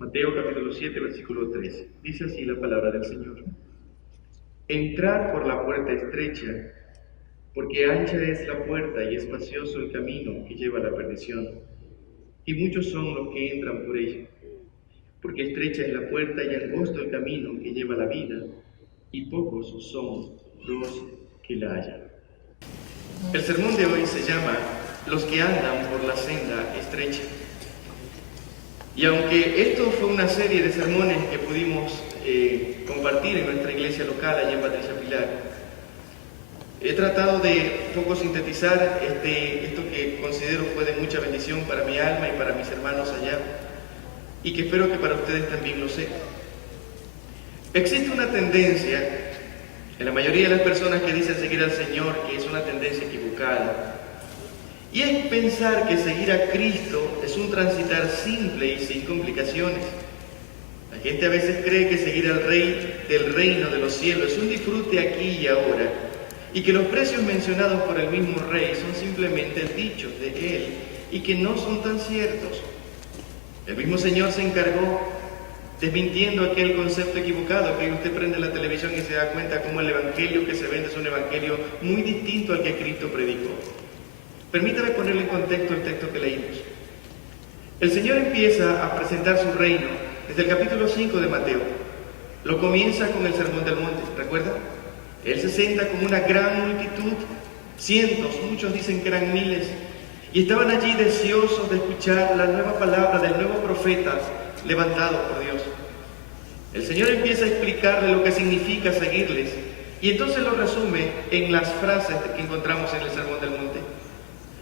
Mateo capítulo 7, versículo 3. Dice así la palabra del Señor. Entrad por la puerta estrecha, porque ancha es la puerta y espacioso el camino que lleva a la perdición, y muchos son los que entran por ella. Porque estrecha es la puerta y angosto el camino que lleva a la vida, y pocos son los que la hallan. El sermón de hoy se llama Los que andan por la senda estrecha. Y aunque esto fue una serie de sermones que pudimos compartir en nuestra iglesia local allá en Patricia Pilar, he tratado de un poco sintetizar esto que considero fue de mucha bendición para mi alma y para mis hermanos allá, y que espero que para ustedes también lo sea. Existe una tendencia en la mayoría de las personas que dicen seguir al Señor, que es una tendencia equivocada, y es pensar que seguir a Cristo es un transitar simple y sin complicaciones. La gente a veces cree que seguir al Rey del reino de los cielos es un disfrute aquí y ahora, y que los precios mencionados por el mismo Rey son simplemente dichos de Él, y que no son tan ciertos. El mismo Señor se encargó desmintiendo aquel concepto equivocado, que usted prende la televisión y se da cuenta cómo el evangelio que se vende es un evangelio muy distinto al que Cristo predicó. Permítame ponerle en contexto el texto que leímos. El Señor empieza a presentar su reino desde el capítulo 5 de Mateo. Lo comienza con el Sermón del Monte, ¿recuerda? Él se sienta con una gran multitud, cientos, muchos dicen que eran miles, y estaban allí deseosos de escuchar la nueva palabra del nuevo profeta levantado por Dios. El Señor empieza a explicarle lo que significa seguirles, y entonces lo resume en las frases que encontramos en el Sermón del Monte.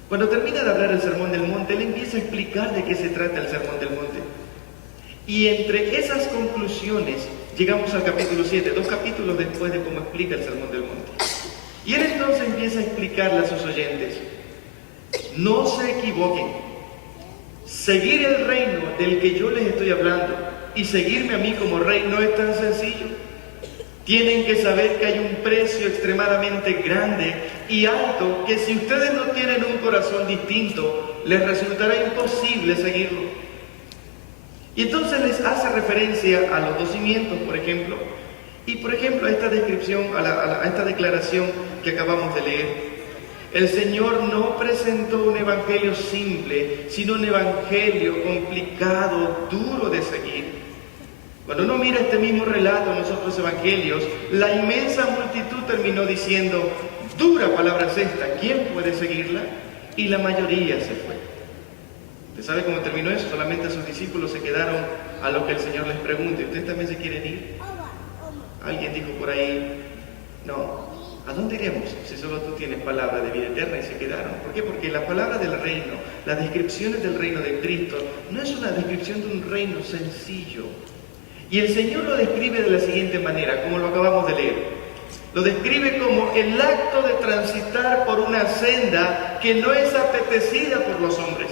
Cuando termina de hablar el Sermón del Monte, Él empieza a explicar de qué se trata el Sermón del Monte. Y entre esas conclusiones llegamos al capítulo 7, 2 capítulos después de cómo explica el Sermón del Monte. Y Él entonces empieza a explicarle a sus oyentes: no se equivoquen, seguir el reino del que yo les estoy hablando y seguirme a mí como Rey no es tan sencillo. Tienen que saber que hay un precio extremadamente grande y alto, que si ustedes no tienen un corazón distinto, les resultará imposible seguirlo. Y entonces les hace referencia a los 2 cimientos, por ejemplo, y por ejemplo a esta descripción, a esta declaración que acabamos de leer. El Señor no presentó un evangelio simple, sino un evangelio complicado, duro de seguir. Cuando uno mira este mismo relato en los otros evangelios, la inmensa multitud terminó diciendo: dura palabra es esta, ¿quién puede seguirla? Y la mayoría se fue. ¿Usted sabe cómo terminó eso? Solamente sus discípulos se quedaron a lo que el Señor les pregunte. ¿Ustedes también se quieren ir? Alguien dijo por ahí: no, ¿a dónde iremos si solo tú tienes palabra de vida eterna? Y se quedaron. ¿Por qué? Porque la palabra del reino, las descripciones del reino de Cristo, no es una descripción de un reino sencillo. Y el Señor lo describe de la siguiente manera, como lo acabamos de leer. Lo describe como el acto de transitar por una senda que no es apetecida por los hombres.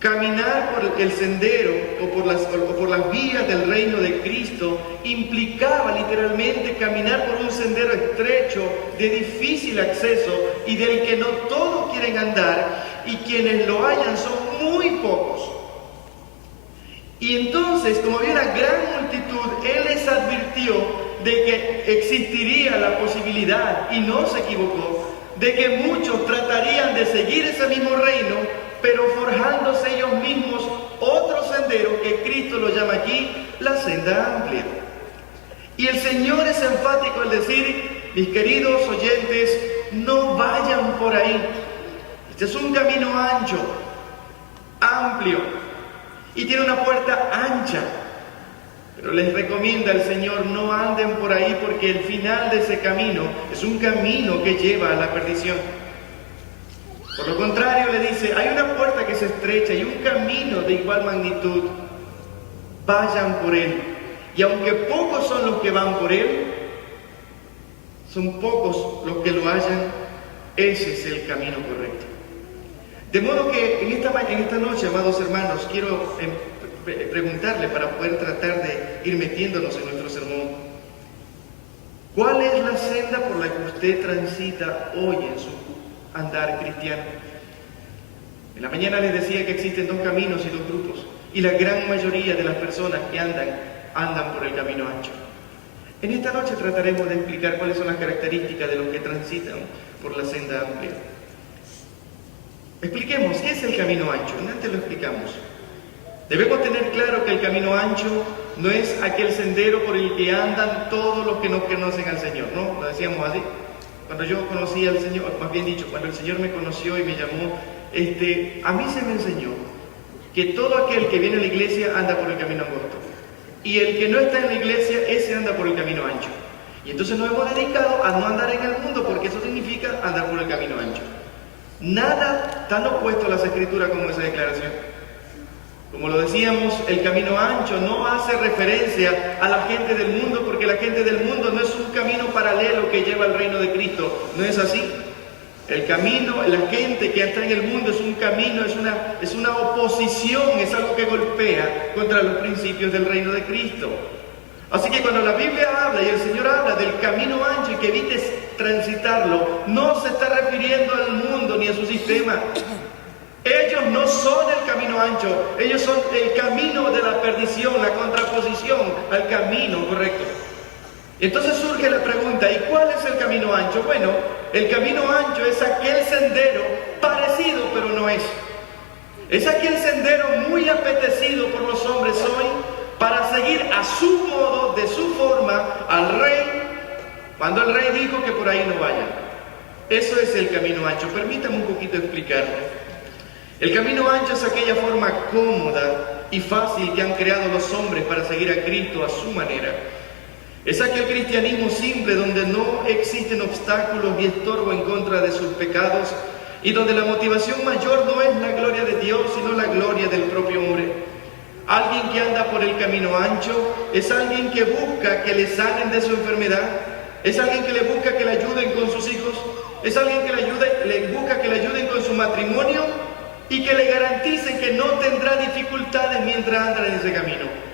Caminar por el sendero o por las vías del reino de Cristo implicaba literalmente caminar por un sendero estrecho, de difícil acceso y del que no todos quieren andar, y quienes lo hallan son muy pocos. Y entonces, como había una gran multitud, Él les advirtió de que existiría la posibilidad, y no se equivocó, de que muchos tratarían de seguir ese mismo reino, pero forjándose ellos mismos otro sendero que Cristo lo llama aquí la senda amplia. Y el Señor es enfático al decir: mis queridos oyentes, no vayan por ahí. Este es un camino ancho, amplio, y tiene una puerta ancha, pero les recomienda el Señor: no anden por ahí, porque el final de ese camino es un camino que lleva a la perdición. Por lo contrario, le dice: hay una puerta que se estrecha y un camino de igual magnitud, vayan por él. Y aunque pocos son los que van por él, son pocos los que lo hallan, ese es el camino correcto. De modo que en esta noche, amados hermanos, quiero preguntarle, para poder tratar de ir metiéndonos en nuestro sermón: ¿cuál es la senda por la que usted transita hoy en su andar cristiano? En la mañana les decía que existen 2 caminos y 2 grupos, y la gran mayoría de las personas que andan por el camino ancho. En esta noche trataremos de explicar cuáles son las características de los que transitan por la senda amplia. Expliquemos, ¿qué es el camino ancho? Antes lo explicamos. Debemos tener claro que el camino ancho no es aquel sendero por el que andan todos los que no conocen al Señor, ¿no? Lo decíamos así. Cuando yo conocí al Señor, más bien dicho, cuando el Señor me conoció y me llamó, a mí se me enseñó que todo aquel que viene a la iglesia anda por el camino angosto. Y el que no está en la iglesia, ese anda por el camino ancho. Y entonces nos hemos dedicado a no andar en el mundo, porque eso significa andar por el camino ancho. Nada tan opuesto a las Escrituras como esa declaración. Como lo decíamos, el camino ancho no hace referencia a la gente del mundo, porque la gente del mundo no es un camino paralelo que lleva al reino de Cristo. No es así. El camino, la gente que está en el mundo es un camino, es una oposición, es algo que golpea contra los principios del reino de Cristo. Así que cuando la Biblia habla y el Señor habla del camino ancho y que evites transitarlo, no se está refiriendo al mundo ni a su sistema. Ellos no son el camino ancho, ellos son el camino de la perdición, la contraposición al camino correcto. Entonces surge la pregunta, ¿y cuál es el camino ancho? Bueno, el camino ancho es aquel sendero parecido, pero no es. Es aquel sendero muy apetecido por los hombres hoy para seguir a su modo, de su forma, al rey, cuando el rey dijo que por ahí no vayan. Eso es el camino ancho. Permítame un poquito explicarlo. El camino ancho es aquella forma cómoda y fácil que han creado los hombres para seguir a Cristo a su manera. Es aquel cristianismo simple donde no existen obstáculos ni estorbo en contra de sus pecados y donde la motivación mayor no es la gloria de Dios, sino la gloria del propio hombre. Alguien que anda por el camino ancho es alguien que busca que le sanen de su enfermedad, es alguien que le busca que le ayuden con sus hijos, es alguien que le busca que le ayuden con su matrimonio y que le garanticen que no tendrá dificultades mientras anda en ese camino.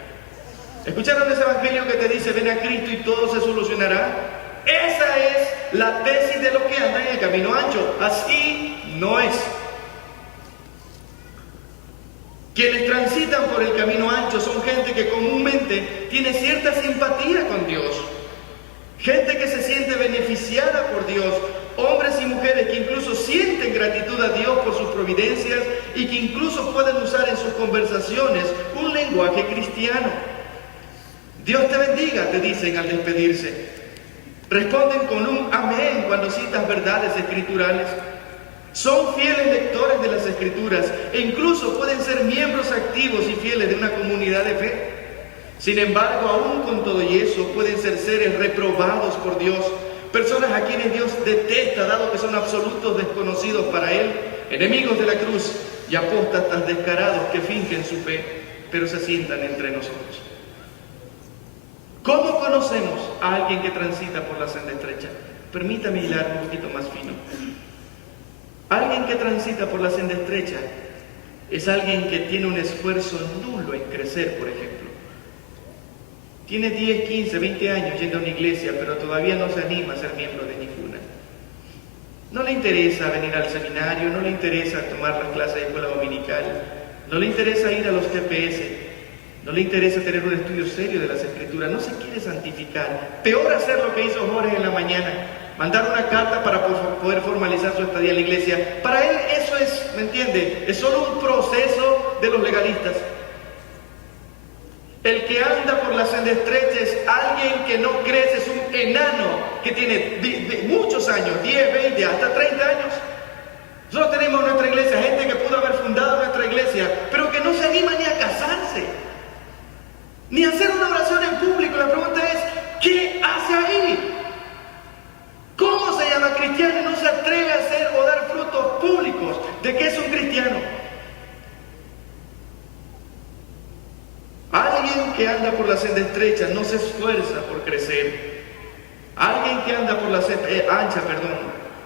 ¿Escucharon ese evangelio que te dice ven a Cristo y todo se solucionará? Esa es la tesis de los que andan en el camino ancho. Así no es. Quienes transitan por el camino ancho son gente que comúnmente tiene cierta simpatía con Dios. Gente que se siente beneficiada por Dios. Hombres y mujeres que incluso sienten gratitud a Dios por sus providencias y que incluso pueden usar en sus conversaciones un lenguaje cristiano. Dios te bendiga, te dicen al despedirse. Responden con un amén cuando citas verdades escriturales. Son fieles lectores de las Escrituras e incluso pueden ser miembros activos y fieles de una comunidad de fe. Sin embargo, aún con todo y eso, pueden ser seres reprobados por Dios, personas a quienes Dios detesta, dado que son absolutos desconocidos para Él, enemigos de la cruz y apóstatas descarados que fingen su fe, pero se sientan entre nosotros. ¿Cómo conocemos a alguien que transita por la senda estrecha? Permítame hilar un poquito más fino. Alguien que transita por la senda estrecha es alguien que tiene un esfuerzo nulo en crecer, por ejemplo. Tiene 10, 15, 20 años yendo a una iglesia, pero todavía no se anima a ser miembro de ninguna. No le interesa venir al seminario, no le interesa tomar las clases de escuela dominical, no le interesa ir a los TPS, no le interesa tener un estudio serio de las Escrituras, no se quiere santificar. Peor hacer lo que hizo Jorge en la mañana, mandar una carta para poder formalizar su estadía en la iglesia. Para él eso es, ¿me entiende? Es solo un proceso de los legalistas. El que anda por la senda estrecha es alguien que no crece, es un enano que tiene muchos años, 10, 20, hasta 30 años. Nosotros tenemos en nuestra iglesia gente que pudo haber fundado nuestra iglesia, pero que no se anima ni a casarse, ni a hacer una oración en público. La pregunta es, ¿qué hace ahí? ¿Cómo se llama cristiano y no se atreve a hacer o dar frutos públicos de que es un cristiano? Alguien que anda por la senda estrecha no se esfuerza por crecer. Alguien que anda por la senda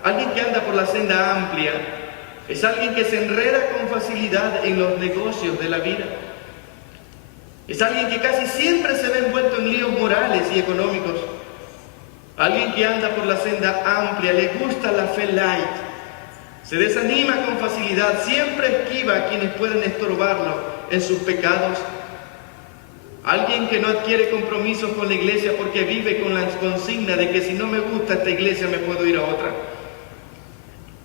alguien que anda por la senda amplia es alguien que se enreda con facilidad en los negocios de la vida. Es alguien que casi siempre se ve envuelto en líos morales y económicos. Alguien que anda por la senda amplia le gusta la fe light. Se desanima con facilidad, siempre esquiva a quienes pueden estorbarlo en sus pecados. Alguien que no adquiere compromisos con la iglesia porque vive con la consigna de que si no me gusta esta iglesia me puedo ir a otra.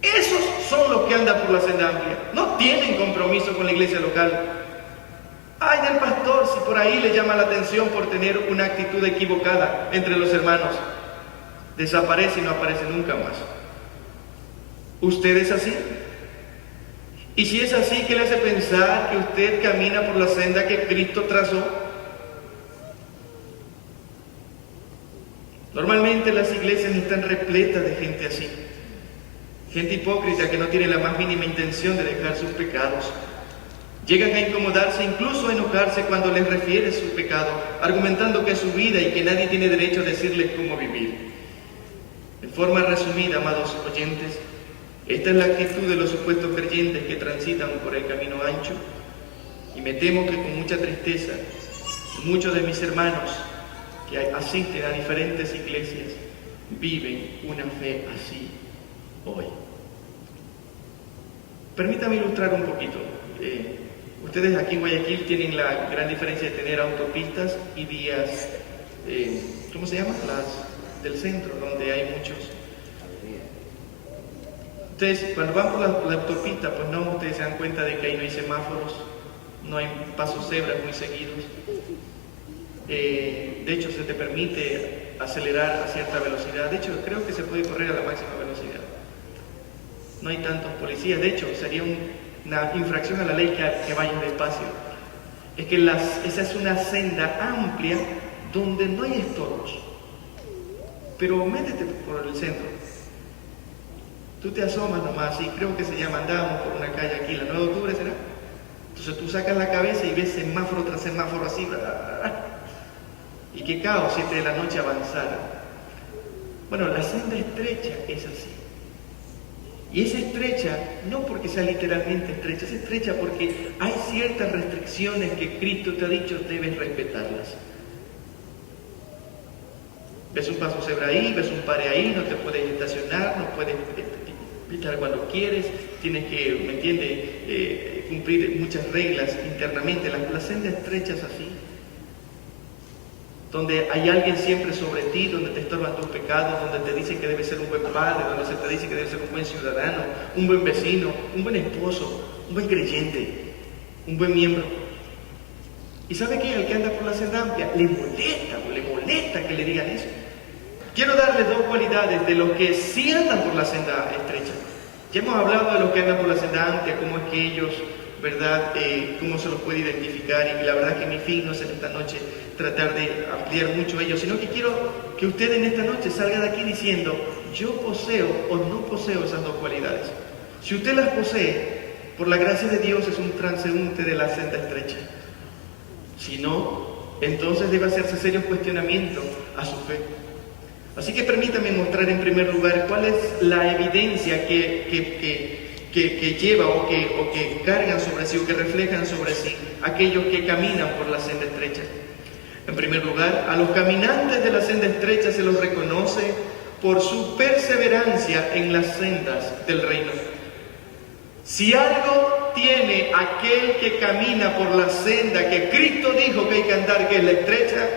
Esos son los que andan por la senda amplia. No tienen compromiso con la iglesia local. Ay del pastor si por ahí le llama la atención por tener una actitud equivocada entre los hermanos. Desaparece y no aparece nunca más. ¿Usted es así? Y si es así, ¿qué le hace pensar que usted camina por la senda que Cristo trazó? Normalmente las iglesias están repletas de gente así. Gente hipócrita que no tiene la más mínima intención de dejar sus pecados. Llegan a incomodarse, incluso a enojarse cuando les refiere su pecado, argumentando que es su vida y que nadie tiene derecho a decirles cómo vivir. En forma resumida, amados oyentes, esta es la actitud de los supuestos creyentes que transitan por el camino ancho, y me temo que con mucha tristeza, muchos de mis hermanos que asisten a diferentes iglesias viven una fe así hoy. Permítame ilustrar un poquito. Ustedes aquí en Guayaquil tienen la gran diferencia de tener autopistas y vías, ¿cómo se llaman? Las del centro, donde hay muchos. Ustedes cuando van por la autopista, pues no, ustedes se dan cuenta de que ahí no hay semáforos, no hay pasos cebras muy seguidos. De hecho, se te permite acelerar a cierta velocidad. De hecho, creo que se puede correr a la máxima velocidad. No hay tantos policías. De hecho, sería una infracción a la ley que vayan despacio. Es que esa es una senda amplia donde no hay estorbos. Pero métete por el centro. Tú te asomas nomás, y creo que se llama, andábamos por una calle aquí, la 9 de octubre será. Entonces tú sacas la cabeza y ves semáforo tras semáforo así. Y qué caos, 7 de la noche avanzar. Bueno, la senda estrecha es así. Y es estrecha no porque sea literalmente estrecha, es estrecha porque hay ciertas restricciones que Cristo te ha dicho debes respetarlas. Ves un paso cebra ahí, ves un pare ahí, no te puedes estacionar, no puedes pitar cuando quieres, tienes que, ¿me entiendes?, cumplir muchas reglas internamente. La senda estrecha es así, donde hay alguien siempre sobre ti, donde te estorban tus pecados, donde te dicen que debes ser un buen padre, donde se te dice que debes ser un buen ciudadano, un buen vecino, un buen esposo, un buen creyente, un buen miembro. ¿Y sabe qué? Al que anda por la senda amplia le molesta que le digan eso. Quiero darles dos cualidades de los que sí andan por la senda estrecha. Ya hemos hablado de los que andan por la senda amplia, cómo es que ellos, ¿verdad?, cómo se los puede identificar, y la verdad que mi fin no es en esta noche tratar de ampliar mucho ello, sino que quiero que usted en esta noche salga de aquí diciendo, yo poseo o no poseo esas dos cualidades. Si usted las posee, por la gracia de Dios es un transeúnte de la senda estrecha. Si no, entonces debe hacerse serios cuestionamientos a su fe. Así que permítame mostrar en primer lugar cuál es la evidencia que lleva o que cargan sobre sí o que reflejan sobre sí aquellos que caminan por la senda estrecha. En primer lugar, a los caminantes de la senda estrecha se los reconoce por su perseverancia en las sendas del reino. Si algo tiene aquel que camina por la senda que Cristo dijo que hay que andar, que es la estrecha,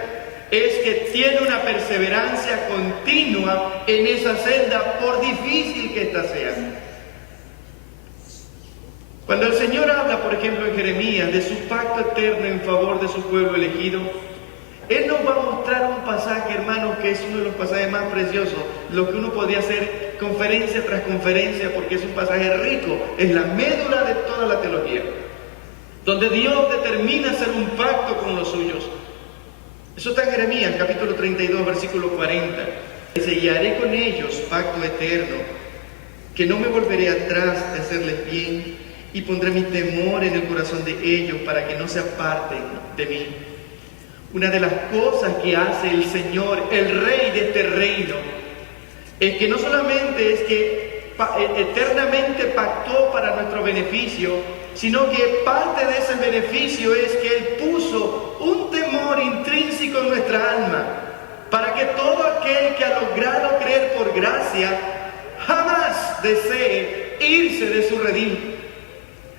es que tiene una perseverancia continua en esa senda, por difícil que ésta sea. Cuando el Señor habla, por ejemplo, en Jeremías, de su pacto eterno en favor de su pueblo elegido, Él nos va a mostrar un pasaje, hermanos, que es uno de los pasajes más preciosos, lo que uno podría hacer conferencia tras conferencia, porque es un pasaje rico, es la médula de toda la teología, donde Dios determina hacer un pacto con los suyos. Eso está en Jeremías, capítulo 32, versículo 40. Dice, y haré con ellos pacto eterno, que no me volveré atrás de hacerles bien, y pondré mi temor en el corazón de ellos para que no se aparten de mí. Una de las cosas que hace el Señor, el Rey de este reino, es que no solamente es que eternamente pactó para nuestro beneficio, sino que parte de ese beneficio es que Él puso un temor intrínseco en nuestra alma, para que todo aquel que ha logrado creer por gracia jamás desee irse de su redil.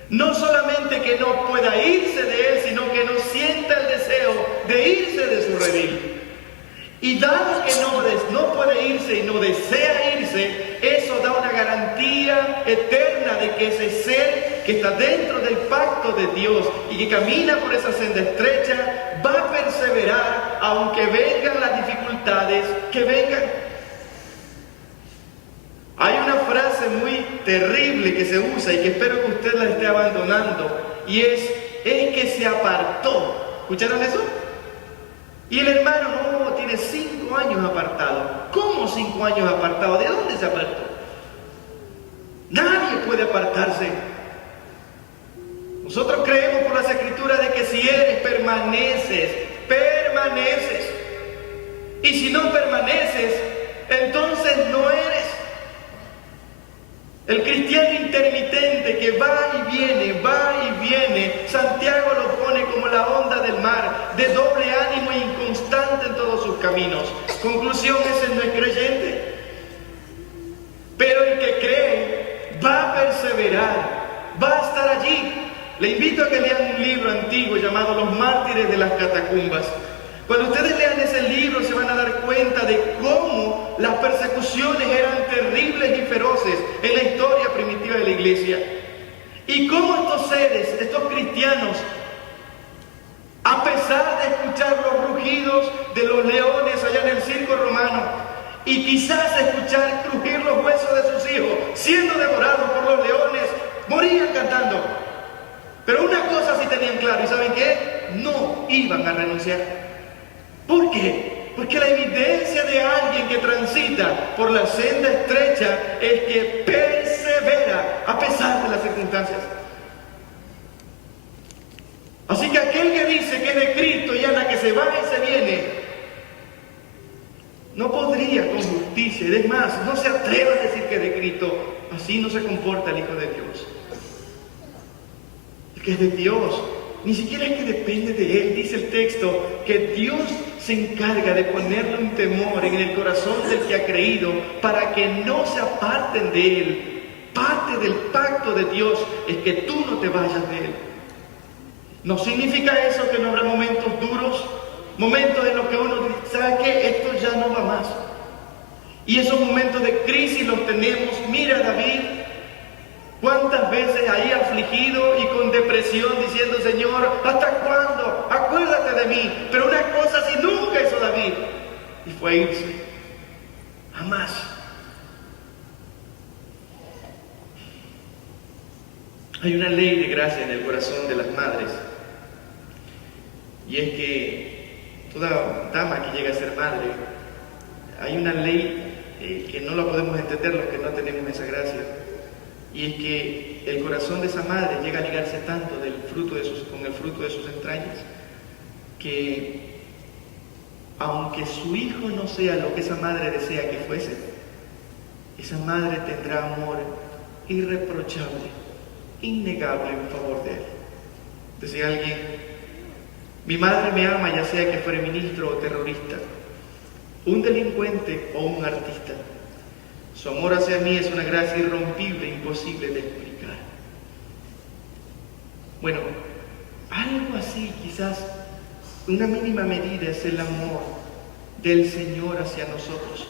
No solamente que no pueda irse de él, sino que no sienta el deseo de irse de su redil. Y dado que no puede irse y no desea irse, eso da una garantía eterna de que ese ser que está dentro del pacto de Dios y que camina por esa senda estrecha, va a perseverar aunque vengan las dificultades que vengan. Hay una frase muy terrible que se usa y que espero que usted la esté abandonando, y es que se apartó. ¿Escucharon eso? Y el hermano, no, tiene 5 años apartado. ¿Cómo 5 años apartado? ¿De dónde se apartó? Nadie puede apartarse. Nosotros creemos por las Escrituras de que si eres, permaneces. Y si no permaneces, entonces no eres. El cristiano intermitente que va y viene, Santiago lo pone como la onda del mar, de doble ánimo e inconstante en todos sus caminos. Conclusión, ese no es creyente. Pero el que cree va a perseverar, va a estar allí. Le invito a que lean un libro antiguo llamado Los Mártires de las Catacumbas. Cuando ustedes lean ese libro se van a dar cuenta de cómo las persecuciones eran terribles y feroces en la historia primitiva de la iglesia. Y cómo estos seres, estos cristianos, a pesar de escuchar los rugidos de los leones allá en el circo romano, y quizás escuchar crujir los huesos de sus hijos, siendo devorados por los leones, morían cantando. Pero una cosa sí tenían claro, ¿y saben qué? No iban a renunciar. ¿Por qué? Porque la evidencia de alguien que transita por la senda estrecha es que persevera a pesar de las circunstancias. Así que aquel que dice que es de Cristo y anda que se va y se viene, no podría con justicia, es más, no se atreva a decir que es de Cristo. Así no se comporta el Hijo de Dios. El que es de Dios, ni siquiera es que depende de Él. Dice el texto que Dios se encarga de ponerle un temor en el corazón del que ha creído para que no se aparten de Él. Parte del pacto de Dios es que tú no te vayas de Él. ¿No significa eso que no habrá momentos duros? Momentos en los que uno dice, ¿sabe qué? Esto ya no va más. Y esos momentos de crisis los tenemos. Mira David, ¿cuántas veces ahí afligido y con depresión diciendo, Señor, ¿hasta cuándo? Acuérdate de mí. Pero una cosa así nunca hizo David, y fue a irse. Jamás. Hay una ley de gracia en el corazón de las madres, y es que toda dama que llega a ser madre, hay una ley que no la podemos entender los que no tenemos esa gracia. Y es que el corazón de esa madre llega a ligarse tanto con el fruto de sus entrañas, que aunque su hijo no sea lo que esa madre desea que fuese, esa madre tendrá amor irreprochable, innegable en favor de él. Decía alguien, mi madre me ama ya sea que fuere ministro o terrorista, un delincuente o un artista. Su amor hacia mí es una gracia irrompible, imposible de explicar. Bueno, algo así, quizás una mínima medida, es el amor del Señor hacia nosotros.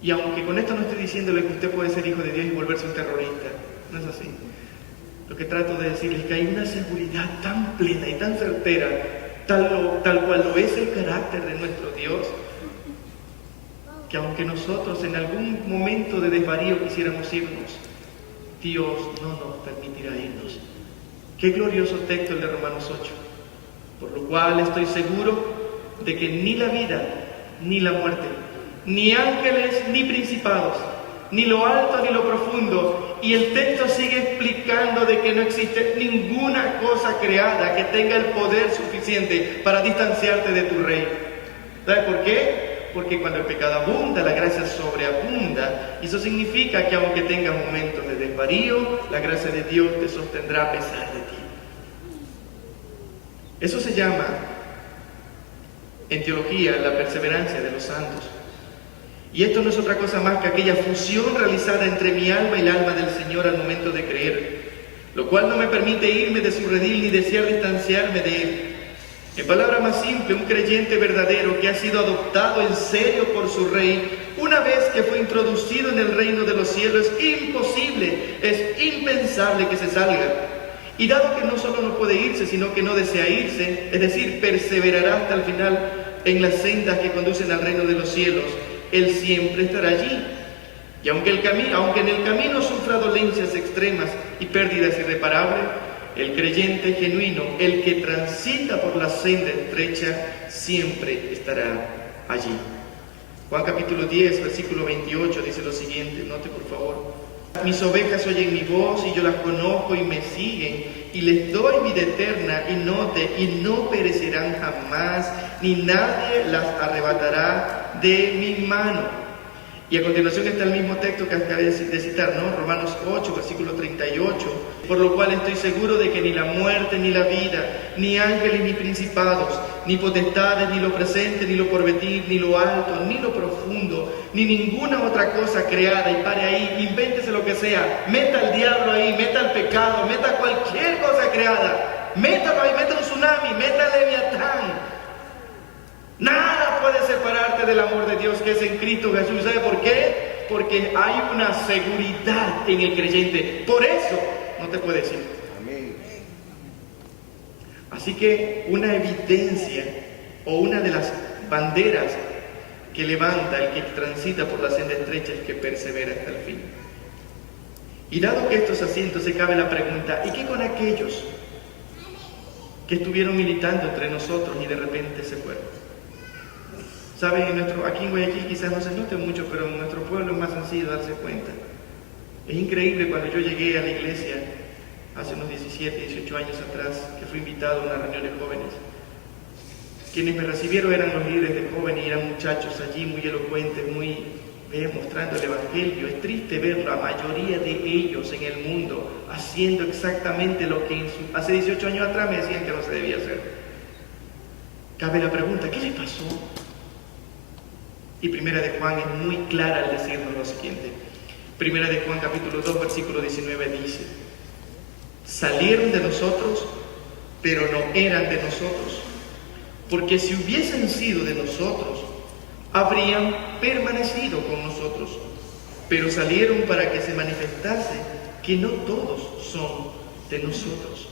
Y aunque con esto no estoy diciéndole que usted puede ser hijo de Dios y volverse un terrorista, no es así. Lo que trato de decirles es que hay una seguridad tan plena y tan certera, tal cual lo es el carácter de nuestro Dios, que aunque nosotros en algún momento de desvarío quisiéramos irnos, Dios no nos permitirá irnos. Qué glorioso texto el de Romanos 8, por lo cual estoy seguro de que ni la vida, ni la muerte, ni ángeles, ni principados, ni lo alto, ni lo profundo, y el texto sigue explicando de que no existe ninguna cosa creada que tenga el poder suficiente para distanciarte de tu Rey. ¿Sabes por qué? Porque cuando el pecado abunda, la gracia sobreabunda. Y eso significa que aunque tengas momentos de desvarío, la gracia de Dios te sostendrá a pesar de ti. Eso se llama, en teología, la perseverancia de los santos. Y esto no es otra cosa más que aquella fusión realizada entre mi alma y el alma del Señor al momento de creer, lo cual no me permite irme de su redil ni desear distanciarme de Él. En palabra más simple, un creyente verdadero que ha sido adoptado en serio por su Rey, una vez que fue introducido en el reino de los cielos, es imposible, es impensable que se salga. Y dado que no solo no puede irse, sino que no desea irse, es decir, perseverará hasta el final en las sendas que conducen al reino de los cielos, Él siempre estará allí. Y aunque en el camino sufra dolencias extremas y pérdidas irreparables, el creyente genuino, el que transita por la senda estrecha, siempre estará allí. Juan capítulo 10, versículo 28 dice lo siguiente, note por favor. Mis ovejas oyen mi voz y yo las conozco y me siguen, y les doy vida eterna, y no perecerán jamás, ni nadie las arrebatará de mi mano. Y a continuación está el mismo texto que acabé de citar, ¿no? Romanos 8, versículo 38. Por lo cual estoy seguro de que ni la muerte, ni la vida, ni ángeles, ni principados, ni potestades, ni lo presente, ni lo porvenir, ni lo alto, ni lo profundo, ni ninguna otra cosa creada, y pare ahí, invéntese lo que sea, meta al diablo ahí, meta al pecado, meta cualquier cosa creada, métalo ahí, meta un tsunami, meta al Leviatán. Nada puede separarte del amor de Dios que es en Cristo Jesús. ¿Sabe por qué? Porque hay una seguridad en el creyente. Por eso no te puedes ir. Amén. Así que una evidencia o una de las banderas que levanta el que transita por la senda estrecha es que persevera hasta el fin. Y dado que estos asientos se cabe la pregunta, ¿y qué con aquellos que estuvieron militando entre nosotros y de repente se fueron? Saben, aquí en Guayaquil quizás no se note mucho, pero en nuestro pueblo es más sencillo darse cuenta. Es increíble cuando yo llegué a la iglesia hace unos 17, 18 años atrás, que fui invitado a una reunión de jóvenes. Quienes me recibieron eran los líderes de jóvenes y eran muchachos allí muy elocuentes, muy mostrando el Evangelio. Es triste ver la mayoría de ellos en el mundo haciendo exactamente lo que hace 18 años atrás me decían que no se debía hacer. Cabe la pregunta, ¿qué les pasó? Y Primera de Juan es muy clara al decirnos lo siguiente. Primera de Juan capítulo 2 versículo 19 dice: salieron de nosotros, pero no eran de nosotros, porque si hubiesen sido de nosotros, habrían permanecido con nosotros, pero salieron para que se manifestase que no todos son de nosotros.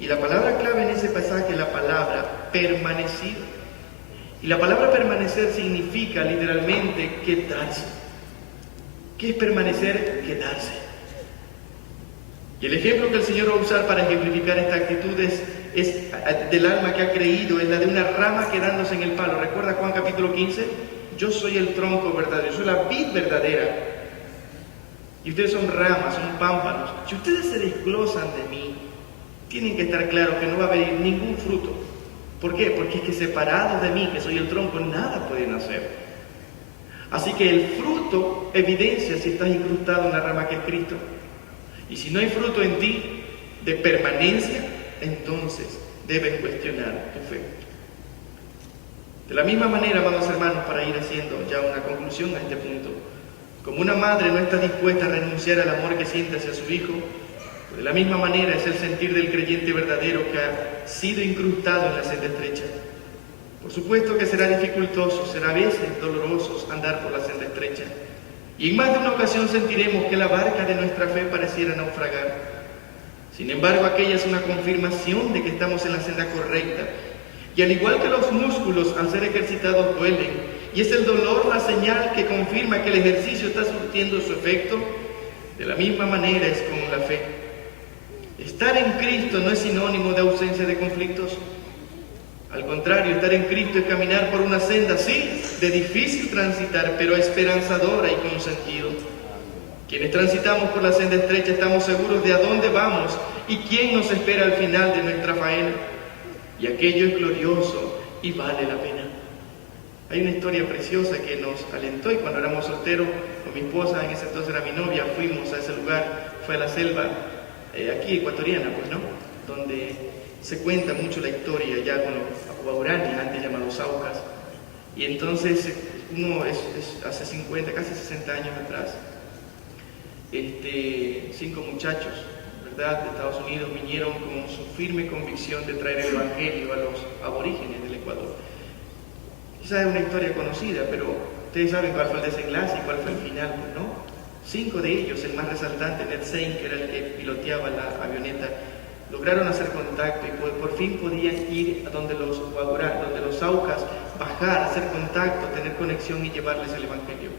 Y la palabra clave en ese pasaje es la palabra permanecido. Y la palabra permanecer significa literalmente quedarse. ¿Qué es permanecer? Quedarse. Y el ejemplo que el Señor va a usar para ejemplificar esta actitud es del alma que ha creído, es la de una rama quedándose en el palo. ¿Recuerda Juan capítulo 15? Yo soy el tronco verdadero, yo soy la vid verdadera. Y ustedes son ramas, son pámpanos. Si ustedes se desglosan de mí, tienen que estar claros que no va a haber ningún fruto. ¿Por qué? Porque es que separados de mí, que soy el tronco, nada pueden hacer. Así que el fruto evidencia si estás incrustado en la rama que es Cristo. Y si no hay fruto en ti de permanencia, entonces debes cuestionar tu fe. De la misma manera, amados hermanos, para ir haciendo ya una conclusión a este punto, como una madre no está dispuesta a renunciar al amor que siente hacia su hijo, de la misma manera es el sentir del creyente verdadero que ha sido incrustado en la senda estrecha. Por supuesto que será dificultoso, será a veces doloroso andar por la senda estrecha. Y en más de una ocasión sentiremos que la barca de nuestra fe pareciera naufragar. Sin embargo, aquella es una confirmación de que estamos en la senda correcta. Y al igual que los músculos al ser ejercitados duelen, y es el dolor la señal que confirma que el ejercicio está surtiendo su efecto, de la misma manera es con la fe. Estar en Cristo no es sinónimo de ausencia de conflictos. Al contrario, estar en Cristo es caminar por una senda, sí, de difícil transitar, pero esperanzadora y con sentido. Quienes transitamos por la senda estrecha estamos seguros de a dónde vamos y quién nos espera al final de nuestra faena. Y aquello es glorioso y vale la pena. Hay una historia preciosa que nos alentó, y cuando éramos solteros, con mi esposa, en ese entonces era mi novia, fuimos a ese lugar, fue a la selva, aquí ecuatoriana, pues, ¿no? Donde se cuenta mucho la historia ya con los guaraníes, antes llamados aucas. Y entonces uno es hace 50, casi 60 años atrás. 5 muchachos, ¿verdad?, de Estados Unidos vinieron con su firme convicción de traer el Evangelio a los aborígenes del Ecuador. Quizás es una historia conocida, pero ustedes saben cuál fue el desenlace y cuál fue el final, pues, ¿no? 5 de ellos, el más resaltante, Ned Saint, que era el que pilotaba la avioneta, lograron hacer contacto y por fin podían ir a donde los Aucas, bajar, hacer contacto, tener conexión y llevarles el Evangelio.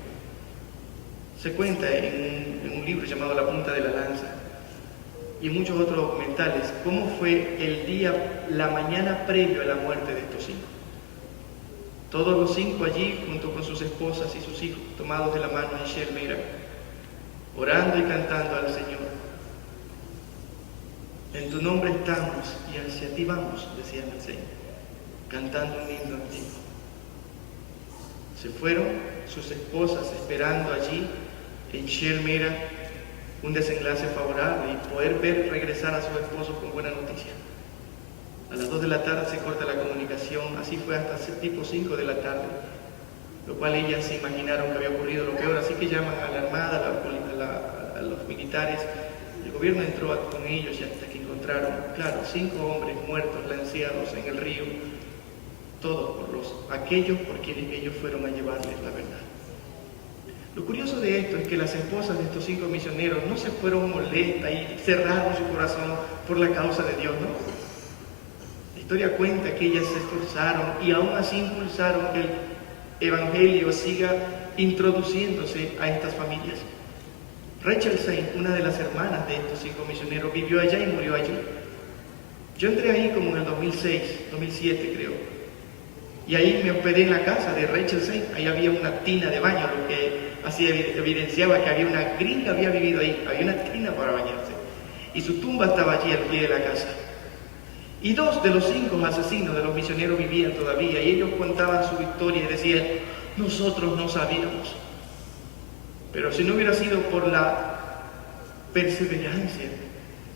Se cuenta en un libro llamado La Punta de la Lanza y en muchos otros documentales cómo fue el día, la mañana previo a la muerte de estos 5. Todos los 5 allí, junto con sus esposas y sus hijos, tomados de la mano en Shelmira, orando y cantando al Señor. En tu nombre estamos y hacia ti vamos, decía el Señor, cantando un himno antiguo. Se fueron sus esposas esperando allí en Shelmira un desenlace favorable y poder ver regresar a sus esposos con buena noticia. A las 2 de la tarde se corta la comunicación, así fue hasta tipo 5 de la tarde, lo cual ellas se imaginaron que había ocurrido lo peor, así que llaman a la armada, a los militares. El gobierno entró con ellos y hasta que encontraron, claro, 5 hombres muertos, lanceados en el río, todos por aquellos por quienes ellos fueron a llevarles la verdad. Lo curioso de esto es que las esposas de estos 5 misioneros no se fueron molestas y cerraron su corazón por la causa de Dios, ¿no? La historia cuenta que ellas se esforzaron y aún así impulsaron que el Evangelio siga introduciéndose a estas familias. Rachel Saint, una de las hermanas de estos 5 misioneros, vivió allá y murió allí. Yo entré ahí como en el 2006, 2007 creo, y ahí me hospedé en la casa de Rachel Saint. Ahí había una tina de baño, lo que así evidenciaba que había una gringa, había vivido ahí, había una tina para bañarse, y su tumba estaba allí al pie de la casa. Y 2 de los 5 asesinos de los misioneros vivían todavía, y ellos contaban su victoria y decían: nosotros no sabíamos. Pero si no hubiera sido por la perseverancia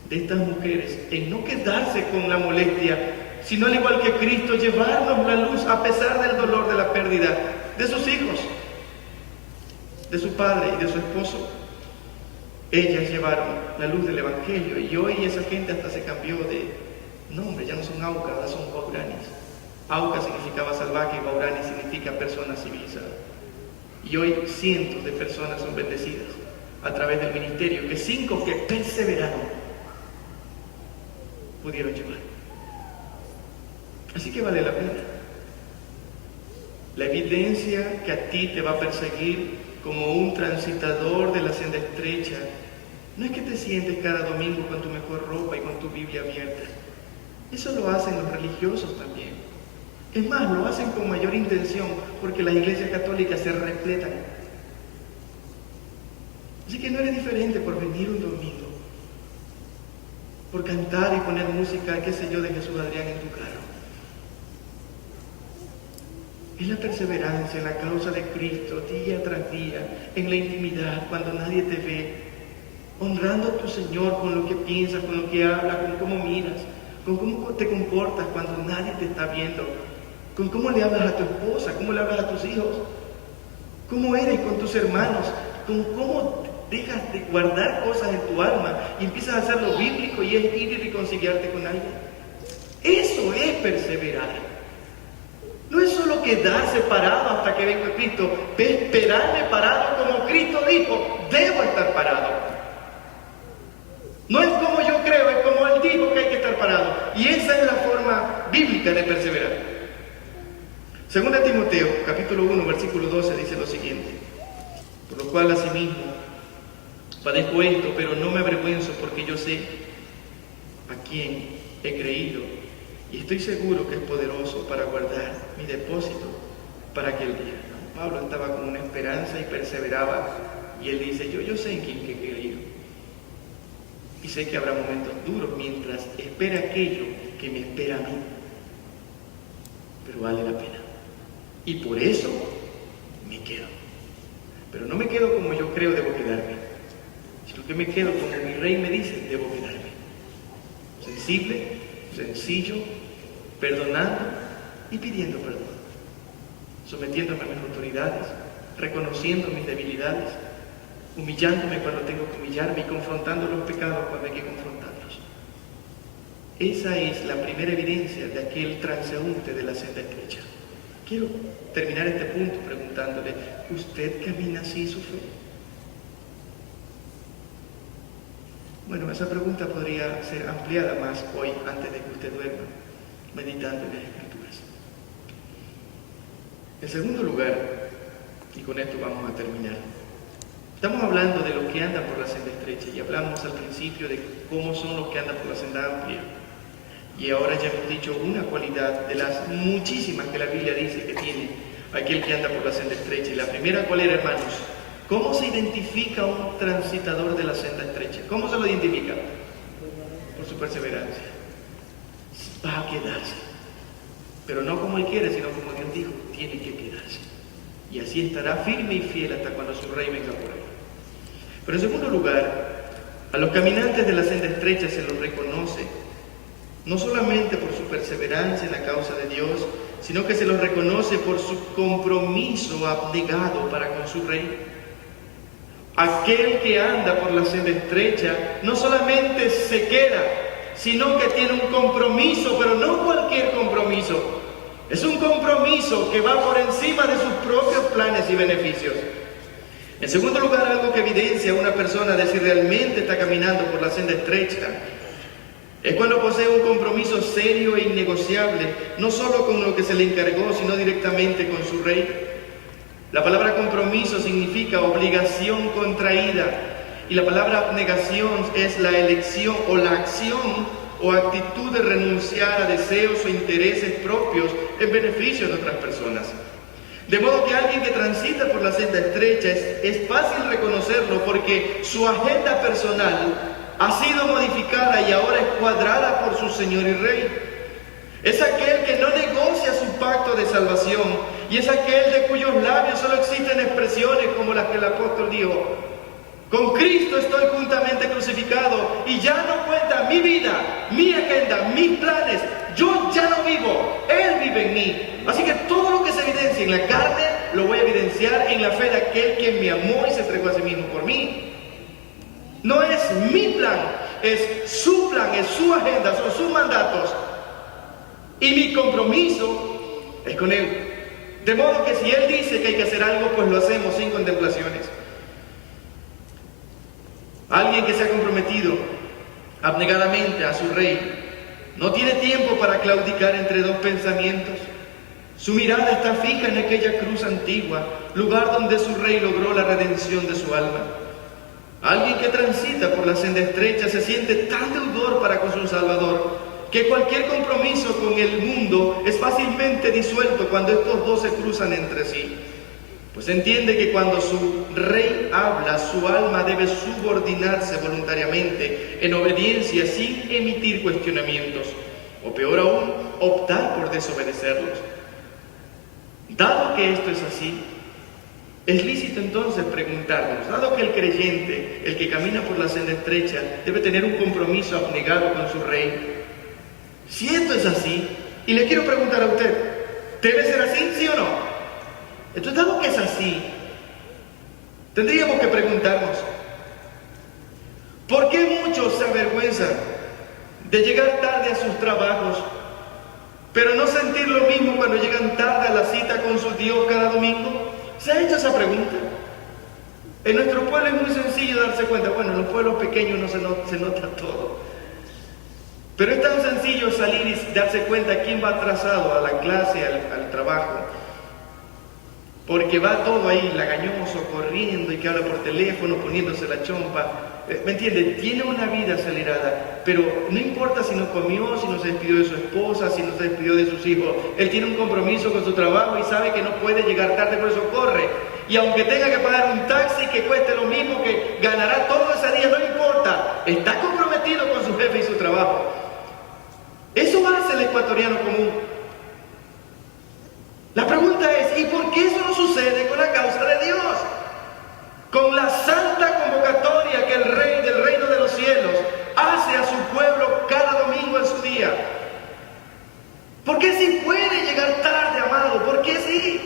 de estas mujeres en no quedarse con la molestia, sino al igual que Cristo, llevarnos la luz a pesar del dolor de la pérdida de sus hijos, de su padre y de su esposo, ellas llevaron la luz del Evangelio. Y hoy esa gente hasta se cambió de nombre, ya no son Aucas, ahora son Wauranis. Auca significaba salvaje y Waurani significa persona civilizada. Y hoy cientos de personas son bendecidas a través del ministerio que 5 que perseveraron pudieron llevar. Así que vale la pena. La evidencia que a ti te va a perseguir como un transitador de la senda estrecha no es que te sientes cada domingo con tu mejor ropa y con tu Biblia abierta. Eso lo hacen los religiosos también. Es más, lo hacen con mayor intención porque las iglesias católicas se repletan. Así que no eres diferente por venir un domingo, por cantar y poner música, qué sé yo, de Jesús Adrián en tu carro. Es la perseverancia en la causa de Cristo, día tras día, en la intimidad, cuando nadie te ve, honrando a tu Señor con lo que piensas, con lo que hablas, con cómo miras, con cómo te comportas cuando nadie te está viendo, con cómo le hablas a tu esposa, cómo le hablas a tus hijos, cómo eres con tus hermanos, con cómo dejas de guardar cosas en tu alma y empiezas a hacer lo bíblico y es ir y reconciliarte con alguien. Eso es perseverar. No es solo quedarse parado hasta que venga Cristo, es esperarme parado como Cristo dijo, debo estar parado. No es como yo creo, es como Él dijo que hay que estar parado. Y esa es la forma bíblica de perseverar. Segunda Timoteo, capítulo 1, versículo 12, dice lo siguiente: por lo cual asimismo padezco esto, pero no me avergüenzo, porque yo sé a quién he creído y estoy seguro que es poderoso para guardar mi depósito para aquel día. ¿No? Pablo estaba con una esperanza y perseveraba, y él dice: yo sé en quién he creído y sé que habrá momentos duros mientras espera aquello que me espera a mí, pero vale la pena. Y por eso me quedo. Pero no me quedo como yo creo debo quedarme, sino que me quedo como mi rey me dice debo quedarme. Sensible, sencillo, perdonando y pidiendo perdón. sometiéndome a mis autoridades, reconociendo mis debilidades, humillándome cuando tengo que humillarme y confrontando los pecados cuando hay que confrontarlos. Esa es la primera evidencia de aquel transeúnte de la senda estrecha. Quiero terminar este punto preguntándole, ¿usted camina así su fe? Bueno, esa pregunta podría ser ampliada más hoy antes de que usted duerma, meditando en las Escrituras. En segundo lugar, y con esto vamos a terminar, estamos hablando de los que andan por la senda estrecha y hablamos al principio de cómo son los que andan por la senda amplia. Y ahora ya hemos dicho una cualidad de las muchísimas que la Biblia dice que tiene aquel que anda por la senda estrecha. Y la primera, ¿cuál era, hermanos? ¿Cómo se identifica un transitador de la senda estrecha? ¿Cómo se lo identifica? Por su perseverancia. Va a quedarse. Pero no como él quiere, sino como Dios dijo, tiene que quedarse. Y así estará firme y fiel hasta cuando su rey venga por él. Pero en segundo lugar, a los caminantes de la senda estrecha se los reconoce, no solamente por su perseverancia en la causa de Dios, sino que se los reconoce por su compromiso abnegado para con su rey. Aquel que anda por la senda estrecha no solamente se queda, sino que tiene un compromiso, pero no cualquier compromiso. Es un compromiso que va por encima de sus propios planes y beneficios. En segundo lugar, algo que evidencia a una persona de si realmente está caminando por la senda estrecha es cuando posee un compromiso serio e innegociable, no solo con lo que se le encargó, sino directamente con su rey. La palabra compromiso significa obligación contraída, y la palabra abnegación es la elección o la acción o actitud de renunciar a deseos o intereses propios en beneficio de otras personas. De modo que alguien que transita por la senda estrecha es fácil reconocerlo porque su agenda personal ha sido modificada y ahora es cuadrada por su Señor y Rey. Es aquel que no negocia su pacto de salvación y es aquel de cuyos labios solo existen expresiones como las que el apóstol dijo: con Cristo estoy juntamente crucificado y ya no cuenta mi vida, mi agenda, mis planes. Yo ya no vivo, Él vive en mí. Así que todo lo que se evidencia en la carne lo voy a evidenciar en la fe de aquel que me amó y se entregó a sí mismo por mí. No es mi plan, es su plan, es su agenda, son sus mandatos. Y mi compromiso es con Él. De modo que si Él dice que hay que hacer algo, pues lo hacemos sin contemplaciones. Alguien que se ha comprometido abnegadamente a su rey no tiene tiempo para claudicar entre dos pensamientos. Su mirada está fija en aquella cruz antigua, lugar donde su rey logró la redención de su alma. Alguien que transita por la senda estrecha se siente tan deudor para con su Salvador que cualquier compromiso con el mundo es fácilmente disuelto cuando estos dos se cruzan entre sí. Pues entiende que cuando su rey habla, su alma debe subordinarse voluntariamente en obediencia sin emitir cuestionamientos, o peor aún, optar por desobedecerlos. Dado que esto es así, es lícito entonces preguntarnos, dado que el creyente, el que camina por la senda estrecha, debe tener un compromiso abnegado con su rey. Si esto es así, y le quiero preguntar a usted, ¿debe ser así, sí o no? Entonces, dado que es así, tendríamos que preguntarnos, ¿por qué muchos se avergüenzan de llegar tarde a sus trabajos, pero no sentir lo mismo cuando llegan tarde a la cita con su Dios cada domingo? ¿Se ha hecho esa pregunta? En nuestro pueblo es muy sencillo darse cuenta. Bueno, en los pueblos pequeños no se nota todo. Pero es tan sencillo salir y darse cuenta quién va atrasado a la clase, al trabajo. Porque va todo ahí lagañoso, corriendo y que habla por teléfono, poniéndose la chompa. ¿Me entiende? Tiene una vida acelerada, pero no importa si no comió, si no se despidió de su esposa, si no se despidió de sus hijos. Él tiene un compromiso con su trabajo y sabe que no puede llegar tarde, por eso corre. Y aunque tenga que pagar un taxi que cueste lo mismo, que ganará todo ese día, no importa. Está comprometido con su jefe y su trabajo. Eso hace el ecuatoriano común. La pregunta es, ¿y por qué eso no sucede con la causa de Dios? Con la santa convocatoria que el Rey del reino de los cielos hace a su pueblo cada domingo en su día. ¿Por qué sí puede llegar tarde, amado? ¿Por qué sí?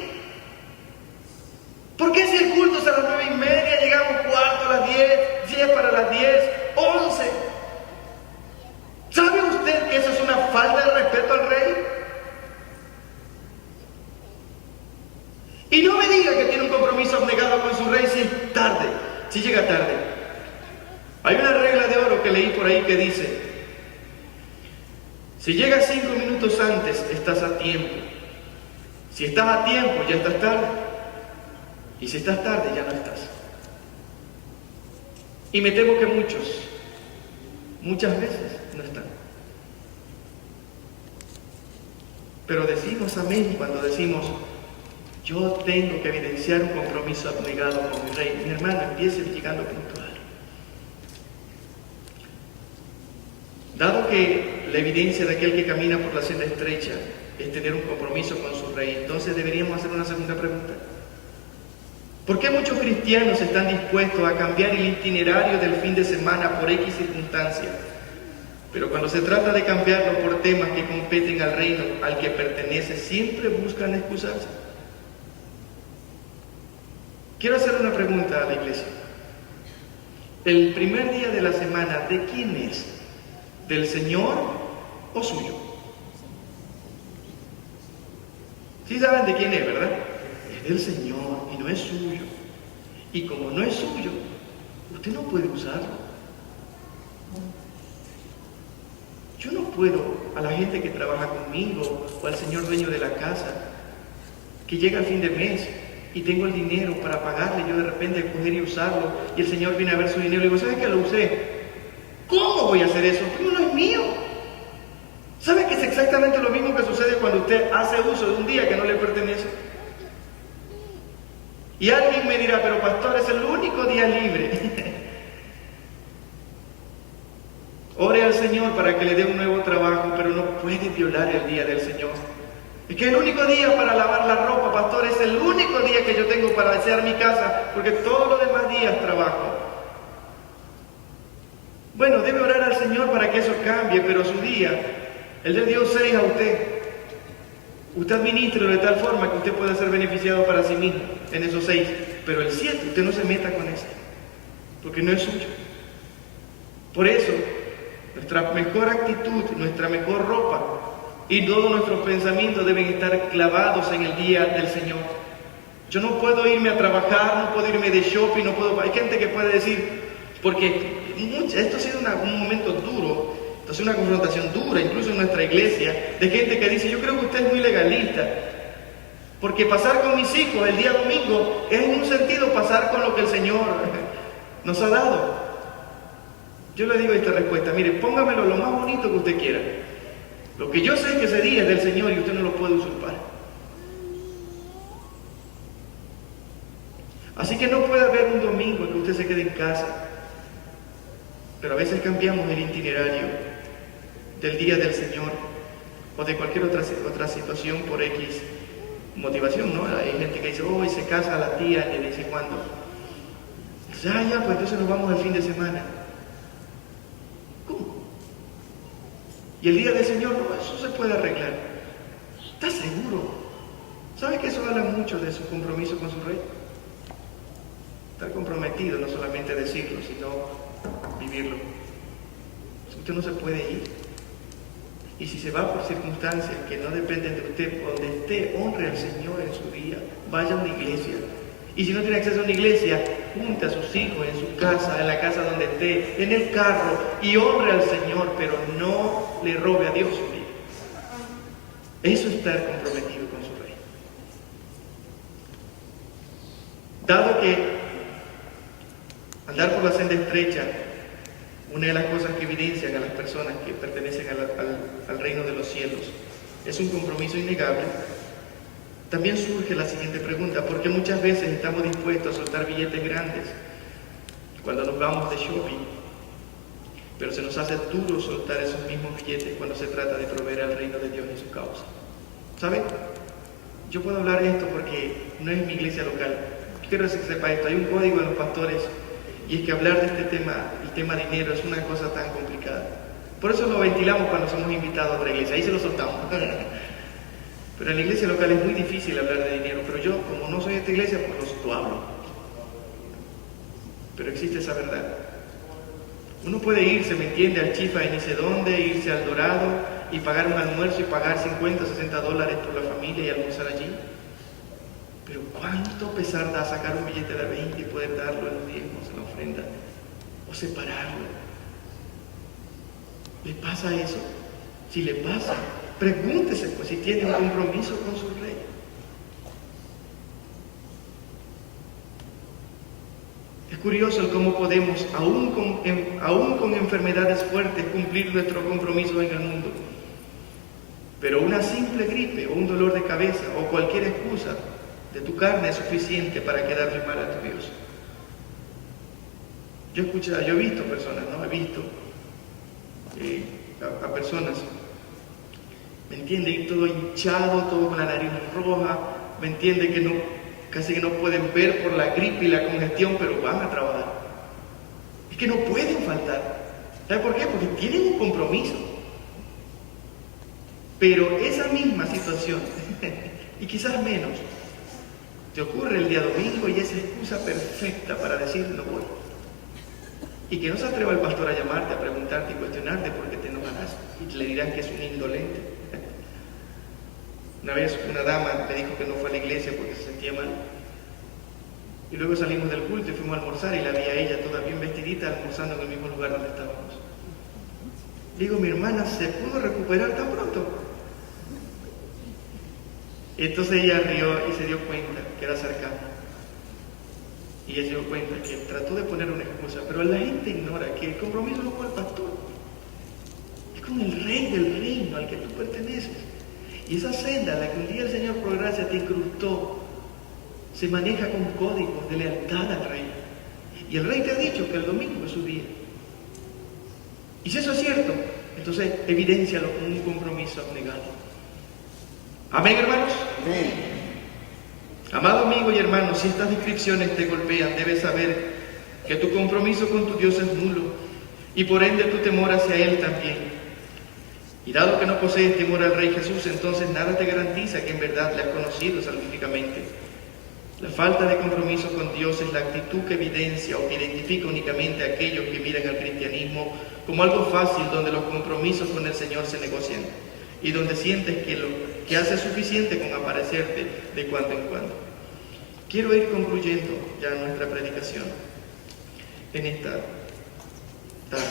Si llegas 5 minutos antes, estás a tiempo. Si estás a tiempo, ya estás tarde. Y si estás tarde, ya no estás. Y me temo que muchas veces no están. Pero decimos amén cuando decimos, yo tengo que evidenciar un compromiso abnegado con mi rey. Mi hermano, empiece llegando puntual. Dado que la evidencia de aquel que camina por la senda estrecha es tener un compromiso con su rey, entonces deberíamos hacer una segunda pregunta. ¿Por qué muchos cristianos están dispuestos a cambiar el itinerario del fin de semana por X circunstancia? Pero cuando se trata de cambiarlo por temas que competen al reino al que pertenece, siempre buscan excusarse. Quiero hacer una pregunta a la iglesia. ¿El primer día de la semana de quién es? ¿Del Señor o suyo? Sí saben de quién es, ¿verdad? Es del Señor y no es suyo. Y como no es suyo, usted no puede usarlo. Yo no puedo a la gente que trabaja conmigo o al señor dueño de la casa, que llega al fin de mes y tengo el dinero para pagarle, yo de repente coger y usarlo y el señor viene a ver su dinero y digo, ¿sabes que lo usé? ¿Cómo voy a hacer eso? Porque no es mío. ¿Sabe que es exactamente lo mismo que sucede cuando usted hace uso de un día que no le pertenece? Y alguien me dirá, pero pastor, es el único día libre. Ore al Señor para que le dé un nuevo trabajo, pero no puede violar el día del Señor. Es que el único día para lavar la ropa, pastor, es el único día que yo tengo para asear mi casa, porque todos los demás días trabajo. Bueno, debe orar al Señor para que eso cambie, pero su día, Él le dio 6 a usted. Usted administre de tal forma que usted pueda ser beneficiado para sí mismo en esos 6. Pero el 7, usted no se meta con ese, porque no es suyo. Por eso, nuestra mejor actitud, nuestra mejor ropa y todos nuestros pensamientos deben estar clavados en el día del Señor. Yo no puedo irme a trabajar, no puedo irme de shopping, no puedo... Hay gente que puede decir, porque esto ha sido un momento duro, esto ha sido una confrontación dura, incluso en nuestra iglesia, de gente que dice, yo creo que usted es muy legalista, porque pasar con mis hijos el día domingo es en un sentido pasar con lo que el Señor nos ha dado. Yo le digo esta respuesta, mire, póngamelo lo más bonito que usted quiera. Lo que yo sé que ese día es del Señor y usted no lo puede usurpar. Así que no puede haber un domingo en que usted se quede en casa. Pero a veces cambiamos el itinerario del día del Señor o de cualquier otra situación por X motivación, ¿no? Hay gente que dice, hoy se casa la tía, y dice, ¿cuándo? Dice, ya, pues entonces nos vamos el fin de semana. ¿Cómo? Y el día del Señor, no, eso se puede arreglar. ¿Estás seguro? ¿Sabe que eso habla mucho de su compromiso con su rey? Estar comprometido, no solamente decirlo, sino vivirlo. Usted no se puede ir. Y si se va por circunstancias que no dependen de usted, donde esté, honre al Señor en su día. Vaya a una iglesia. Y si no tiene acceso a una iglesia, junte a sus hijos en su casa, en la casa donde esté, en el carro, y honre al Señor, pero no le robe a Dios su vida. Eso es estar comprometido con su rey. Dado que andar por la senda estrecha, una de las cosas que evidencian a las personas que pertenecen al reino de los cielos, es un compromiso innegable, también surge la siguiente pregunta, ¿por qué muchas veces estamos dispuestos a soltar billetes grandes cuando nos vamos de shopping, pero se nos hace duro soltar esos mismos billetes cuando se trata de proveer al reino de Dios y su causa? ¿Saben? Yo puedo hablar de esto porque no es mi iglesia local. Quiero que sepa esto, hay un código de los pastores, y es que hablar de este tema, el tema dinero, es una cosa tan complicada. Por eso lo ventilamos cuando somos invitados a otra iglesia, ahí se lo soltamos. Pero en la iglesia local es muy difícil hablar de dinero, pero yo, como no soy de esta iglesia, pues lo hablo. Pero existe esa verdad. Uno puede irse, ¿me entiende?, al Chifa y ni sé dónde, irse al Dorado y pagar un almuerzo y pagar $50, $60 por la familia y almorzar allí. Pero ¿cuánto pesar da sacar un billete de 20 y poder darlo en los diezmos, en la ofrenda? O separarlo. ¿Le pasa eso? Si le pasa, pregúntese pues si tiene un compromiso con su rey. Es curioso el cómo podemos, aún con enfermedades fuertes, cumplir nuestro compromiso en el mundo. Pero una simple gripe o un dolor de cabeza o cualquier excusa de tu carne es suficiente para quedarle mal a tu Dios. Yo he visto personas, ¿no? He visto a personas, ¿me entiende? Ir todo hinchado, todo con la nariz roja, ¿me entiende? Casi que no pueden ver por la gripe y la congestión, pero van a trabajar. Es que no pueden faltar. ¿Sabe por qué? Porque tienen un compromiso. Pero esa misma situación, y quizás menos, te ocurre el día domingo y es excusa perfecta para decir no voy. Y que no se atreva el pastor a llamarte, a preguntarte y cuestionarte porque te enojarás y le dirán que es un indolente. Una vez una dama me dijo que no fue a la iglesia porque se sentía mal. Y luego salimos del culto y fuimos a almorzar y la vi a ella toda bien vestidita almorzando en el mismo lugar donde estábamos. Digo, mi hermana se pudo recuperar tan pronto. Entonces ella rió y se dio cuenta que era sarcasmo. Y ella se dio cuenta que trató de poner una excusa, pero la gente ignora que el compromiso no es con el pastor, es con el rey del reino al que tú perteneces. Y esa senda a la que un día el Señor por gracia te incrustó, se maneja con códigos de lealtad al rey. Y el rey te ha dicho que el domingo es su día. Y si eso es cierto, entonces evidéncialo con un compromiso abnegado. ¿Amén, hermanos? Amén. Amado amigo y hermano, si estas descripciones te golpean, debes saber que tu compromiso con tu Dios es nulo y por ende tu temor hacia Él también. Y dado que no posees temor al Rey Jesús, entonces nada te garantiza que en verdad le has conocido salvíficamente. La falta de compromiso con Dios es la actitud que evidencia o que identifica únicamente a aquellos que miran al cristianismo como algo fácil donde los compromisos con el Señor se negocian y donde sientes que lo que hace es suficiente con aparecerte de cuando en cuando. Quiero ir concluyendo ya nuestra predicación en esta tarde.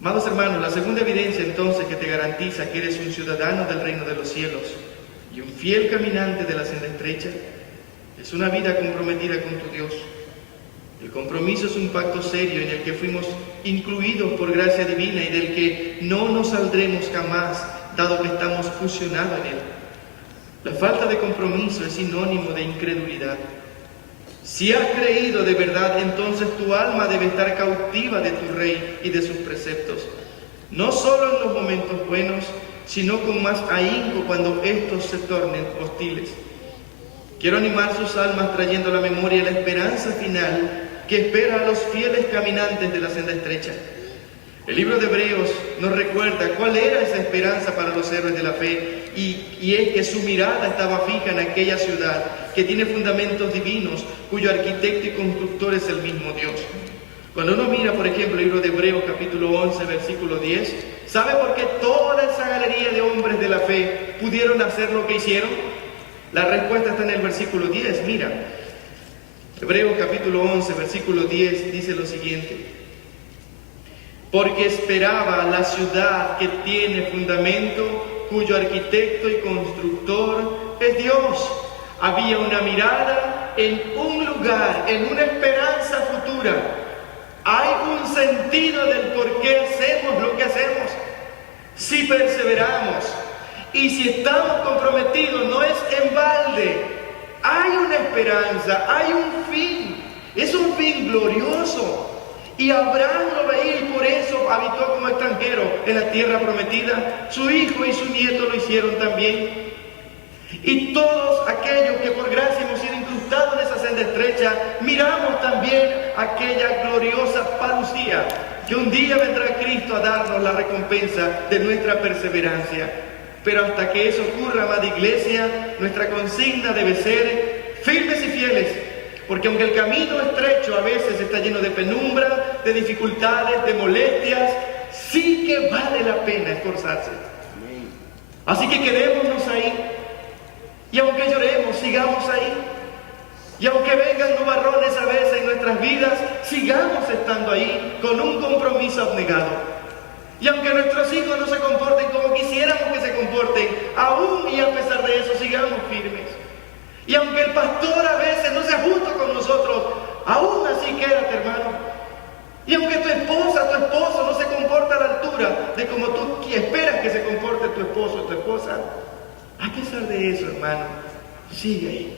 Amados hermanos, la segunda evidencia entonces que te garantiza que eres un ciudadano del reino de los cielos y un fiel caminante de la senda estrecha es una vida comprometida con tu Dios. El compromiso es un pacto serio en el que fuimos incluidos por gracia divina y del que no nos saldremos jamás, dado que estamos fusionados en él. La falta de compromiso es sinónimo de incredulidad. Si has creído de verdad, entonces tu alma debe estar cautiva de tu Rey y de sus preceptos, no solo en los momentos buenos, sino con más ahínco cuando estos se tornen hostiles. Quiero animar sus almas trayendo a la memoria la esperanza final que espera a los fieles caminantes de la senda estrecha. El libro de Hebreos nos recuerda cuál era esa esperanza para los héroes de la fe, y es que su mirada estaba fija en aquella ciudad que tiene fundamentos divinos, cuyo arquitecto y constructor es el mismo Dios. Cuando uno mira, por ejemplo, el libro de Hebreos capítulo 11, versículo 10, ¿sabe por qué toda esa galería de hombres de la fe pudieron hacer lo que hicieron? La respuesta está en el versículo 10, mira. Hebreos capítulo 11, versículo 10 dice lo siguiente: porque esperaba la ciudad que tiene fundamento, cuyo arquitecto y constructor es Dios. Había una mirada en un lugar, en una esperanza futura. Hay un sentido del por qué hacemos lo que hacemos. Si perseveramos y si estamos comprometidos, no es en balde. Hay una esperanza, hay un fin. Es un fin glorioso. Y Abraham lo veía y por eso habitó como extranjero en la tierra prometida. Su hijo y su nieto lo hicieron también. Y todos aquellos que por gracia hemos sido incrustados en esa senda estrecha, miramos también aquella gloriosa parucía, que un día vendrá Cristo a darnos la recompensa de nuestra perseverancia. Pero hasta que eso ocurra, amada iglesia, nuestra consigna debe ser firmes y fieles. Porque aunque el camino estrecho a veces está lleno de penumbra, de dificultades, de molestias, sí que vale la pena esforzarse. Así que quedémonos ahí. Y aunque lloremos, sigamos ahí. Y aunque vengan nubarrones a veces en nuestras vidas, sigamos estando ahí con un compromiso abnegado. Y aunque nuestros hijos no se comporten como quisiéramos que se comporten, aún y a pesar de eso sigamos firmes. Y aunque el pastor a veces no sea justo con nosotros, aún así quédate, hermano. Y aunque tu esposa, tu esposo no se comporta a la altura de como tú esperas que se comporte tu esposo o tu esposa, a pesar de eso, hermano, sigue ahí.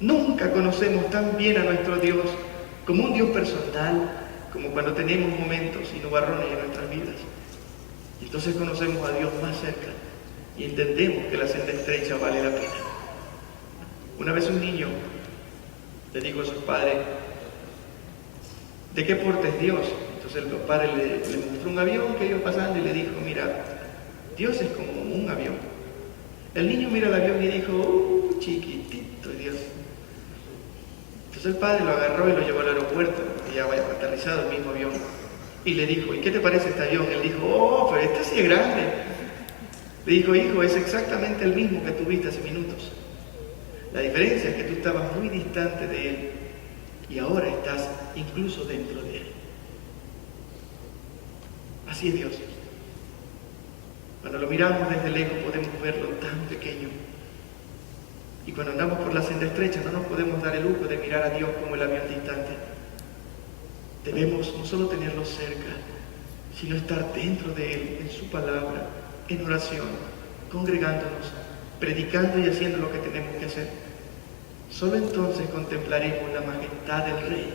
Nunca conocemos tan bien a nuestro Dios como un Dios personal, como cuando tenemos momentos y nubarrones en nuestras vidas. Entonces conocemos a Dios más cerca y entendemos que la senda estrecha vale la pena. Una vez un niño le dijo a sus padres: ¿de qué porte es Dios? Entonces el padre le mostró un avión que iba pasando y le dijo: mira, Dios es como un avión. El niño mira el avión y dijo: chiquitito Dios. Entonces el padre lo agarró y lo llevó al aeropuerto, y ya había aterrizado el mismo avión. Y le dijo: ¿y qué te parece este avión? Él dijo: oh, pero este sí es grande. Le dijo: hijo, es exactamente el mismo que tuviste hace minutos. La diferencia es que tú estabas muy distante de él y ahora estás incluso dentro de él. Así es Dios. Cuando lo miramos desde lejos podemos verlo tan pequeño. Y cuando andamos por la senda estrecha no nos podemos dar el lujo de mirar a Dios como el avión distante. Debemos no solo tenerlo cerca, sino estar dentro de Él, en su palabra, en oración, congregándonos, predicando y haciendo lo que tenemos que hacer. Solo entonces contemplaremos la majestad del Rey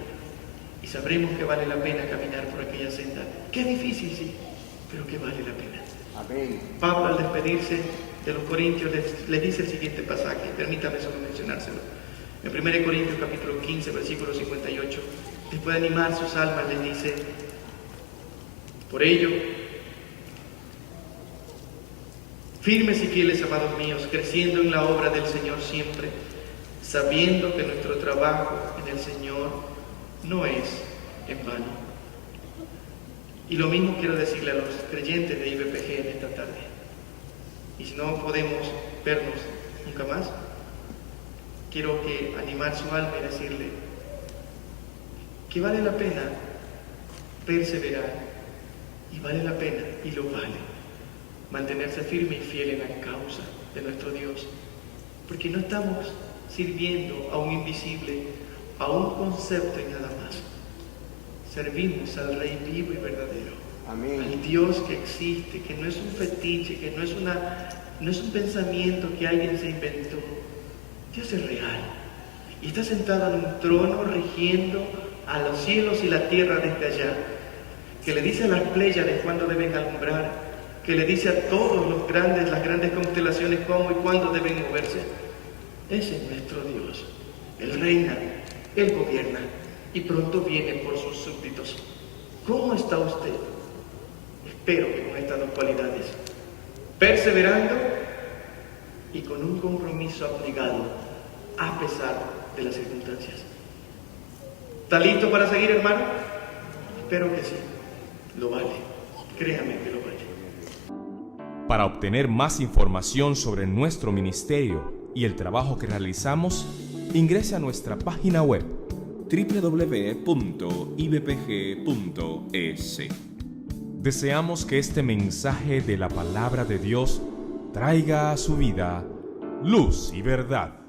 y sabremos que vale la pena caminar por aquella senda. Qué difícil, sí, pero que vale la pena. Amén. Pablo, al despedirse de los corintios, les dice el siguiente pasaje, permítame solo mencionárselo. En 1 Corintios capítulo 15, versículo 58, después de animar sus almas, les dice: por ello, firmes y fieles, amados míos, creciendo en la obra del Señor siempre, sabiendo que nuestro trabajo en el Señor no es en vano. Y lo mismo quiero decirle a los creyentes de IBPG en esta tarde. Y si no podemos vernos nunca más, quiero que animar su alma y decirle que vale la pena perseverar, y vale la pena, y lo vale, mantenerse firme y fiel en la causa de nuestro Dios, porque no estamos sirviendo a un invisible, a un concepto y nada más. Servimos al Rey vivo y verdadero. Amén. Al Dios que existe, que no es un fetiche, que no es un pensamiento que alguien se inventó. Dios es real y está sentado en un trono rigiendo a los cielos y la tierra desde allá, que le dice a las Pléyades cuándo deben alumbrar, que le dice a todos las grandes constelaciones cómo y cuándo deben moverse. Ese es nuestro Dios. Él reina, Él gobierna y pronto viene por sus súbditos. ¿Cómo está usted? Espero que con estas dos cualidades, perseverando y con un compromiso abnegado a pesar de las circunstancias. ¿Está listo para seguir, hermano? Espero que sí. Lo vale. Créame que lo vale. Para obtener más información sobre nuestro ministerio y el trabajo que realizamos, ingrese a nuestra página web www.ibpg.es. Deseamos que este mensaje de la palabra de Dios traiga a su vida luz y verdad.